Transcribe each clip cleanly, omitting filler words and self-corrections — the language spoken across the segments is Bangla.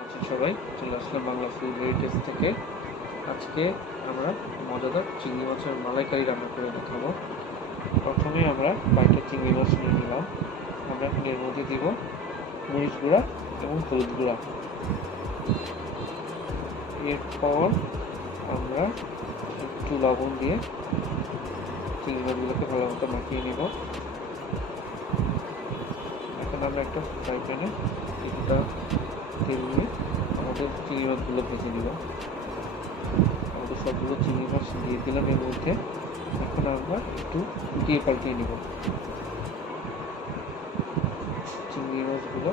আচ্ছা, সবাই চলে আসলাম বাংলা ফুড হেরিটেজ থেকে। আজকে আমরা মজাদার চিংড়ি মাছের মালাইকারি রান্না করে দেখাবো। প্রথমে আমরা কয়েকটা চিংড়ি মাছ নিয়ে নিলাম। আমরা এখন এর মধ্যে দিব মরিচ গুঁড়া এবং হলুদ গুঁড়া। এরপর আমরা একটু লবণ দিয়ে চিংড়ি মাছগুলোকে ভালো মতো মাখিয়ে নিব। এখন আমরা একটা ফ্রাই প্যানে কিছুটা তেল নিয়ে আমাদের চিংড়ি মাছগুলো ভেজে নিব। আমাদের সবগুলো চিংড়ি মাছ দিয়ে দিলাম এর মধ্যে। এখন আমরা একটু উল্টিয়ে পাল্টিয়ে নিব। চিংড়ি মাছগুলো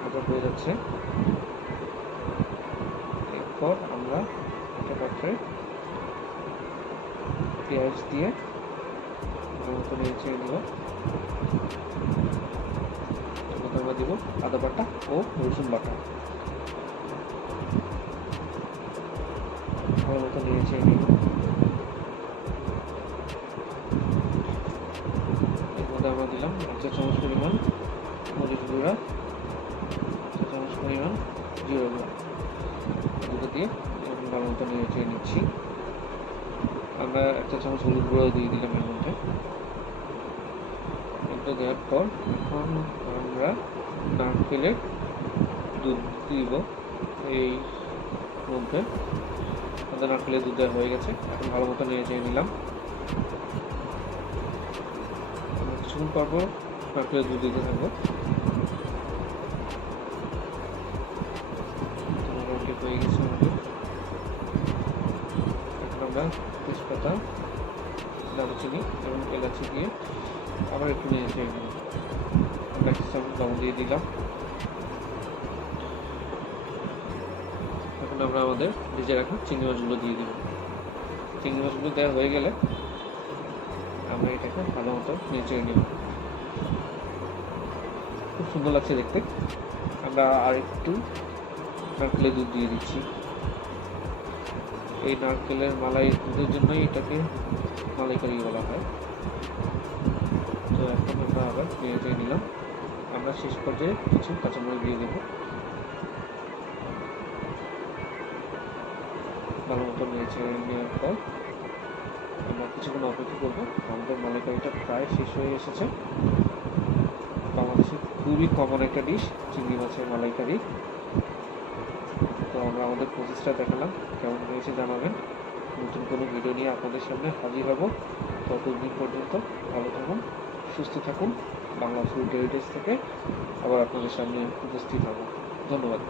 ভাজা হয়ে যাচ্ছে। এরপর আমরা একটা পাত্রে পেঁয়াজ দিয়ে ভালো মতো নেড়ে নিব। আমরা দিব আদা বাটা ও রসুন বাটা। ভালো মতো নেড়ে নিব। এর মধ্যে আমরা দিলাম 1 চা চামচ পরিমাণ মরিচ গুঁড়া, 1 চা চামচ পরিমাণ জিরা গুঁড়া। দুটো দিয়ে ভালো মতো নেড়ে নিচ্ছি। আমরা 1 চা চামচ হলুদ গুঁড়াও দিয়ে দিলাম এর মধ্যে। এটা দেওয়ার পর এখন আমরা নারকেলের দুধ দিব এই মধ্যে। আমাদের নারকেলের দুধ দেওয়া হয়ে গেছে। এখন ভালো মতো নেড়ে নিলাম। আমরা কিছুক্ষণ পর নারকেলের দুধ দিতে থাকবো। মোটামুটি হয়ে গেছে আমাদের। এখন আমরা তেজপাতা, দারুচিনি এবং এলাচি দিয়ে আবার একটু নেড়ে নিব। আমরা 1 চামচ লবণ দিয়ে দিলাম। এখন আমরা আমাদের ভেজে রাখা চিংড়ি মাছগুলো দিয়ে দিব। চিংড়ি মাছগুলো দেওয়া হয়ে গেলে আমরা এটাকে ভালো মতো নেড়ে নিব। খুব সুন্দর লাগছে দেখতে। আমরা আর একটু নারকেলের দুধ দিয়ে দিচ্ছি। এই নারকেলের মালাই দুধের জন্যই এটাকে মালাইকারি বলা হয়। তো এখন আমরা আবার নেড়ে নিলাম। আমরা শেষ পর্যায়ে কিছু কাঁচামরিচ দিয়ে দেবো। ভালো মতো নেড়ে নেওয়ার পর আমরা কিছুক্ষণ অপেক্ষা করবো। আমাদের মালাইকারিটা প্রায় শেষ হয়ে এসেছে। বাংলাদেশের খুবই কমন একটা ডিশ চিংড়ি মাছের মালাইকারি। তো আমরা আমাদের প্রসেসটা দেখালাম, কেমন হয়েছে জানাবেন। নতুন কোনো ভিডিও নিয়ে আপনাদের সামনে হাজির হব। ততদিন পর্যন্ত ভালো থাকুন, সুস্থ থাকুন। বাংলা ফুড হেরিটেজ থেকে আবার আপনাদের সামনে উপস্থিত হব। ধন্যবাদ।